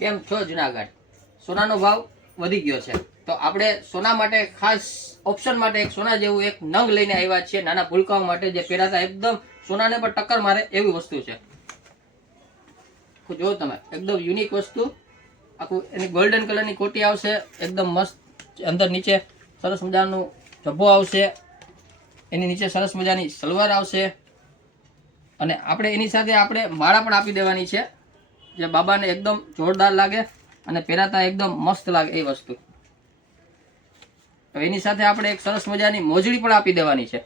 કેમ છો જુનાગઢ? સોનાનો ભાવ વધી ગયો છે તો આપણે સોના માટે ખાસ ઓપ્શન માટે એક સોના જેવું એક નંગ લઈને આવ્યા છીએ નાના ભૂલકાઓ માટે, જે પહેરાતા એકદમ સોનાને પણ ટક્કર મારે એવી વસ્તુ છે। જો તમે એકદમ યુનિક વસ્તુ, આખું એની ગોલ્ડન કલરની કોટી આવશે, એકદમ મસ્ત, અંદર નીચે સરસ મજાનું જબ્બો આવશે, એની નીચે સરસ મજાની સલવાર આવશે, અને આપણે એની સાથે આપણે માળા પણ આપી દેવાની છે, જે બાબાને એકદમ જોરદાર લાગે અને પહેરાતા એકદમ મસ્ત લાગે એ વસ્તુ। તો એની સાથે આપણે એક સરસ મજાની મોજડી પણ આપી દેવાની છે,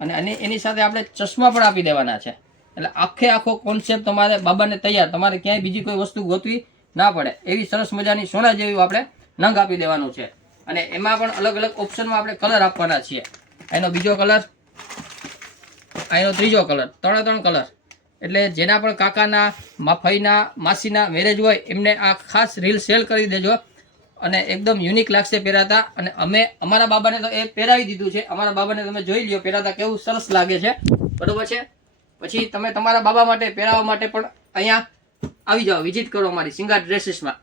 અને એની સાથે આપણે ચશ્મા પણ આપી દેવાના છે। એટલે આખો કોન્સેપ્ટ તમારે બાબાને તૈયાર, તમારે ક્યાંય બીજી કોઈ વસ્તુ ગોતવી ના પડે એવી સરસ મજાની સોના જેવી આપણે નંગ આપી દેવાનું છે। અને એમાં પણ અલગ અલગ ઓપ્શનમાં આપણે કલર આપવાના છીએ। એનો બીજો કલર, એનો ત્રીજો કલર, 3 કલર। એટલે જેના પણ કાકાના, ફઈના, માસીના મેરેજ હોય એમને આ ખાસ રીલ સેલ કરી દેજો, અને એકદમ યુનિક લાગશે પહેરાતા। અને અમે અમારા બાબાને તો એ પહેરાવી દીધું છે, અમારા બાબાને તમે જોઈ લ્યો પહેરાતા કેવું સરસ લાગે છે, બરોબર છે। પછી તમે તમારા બાબા માટે પહેરાવવા માટે પણ અહીંયા આવી જાઓ, વિઝિટ કરો અમારી સિંગાર ડ્રેસીસમાં।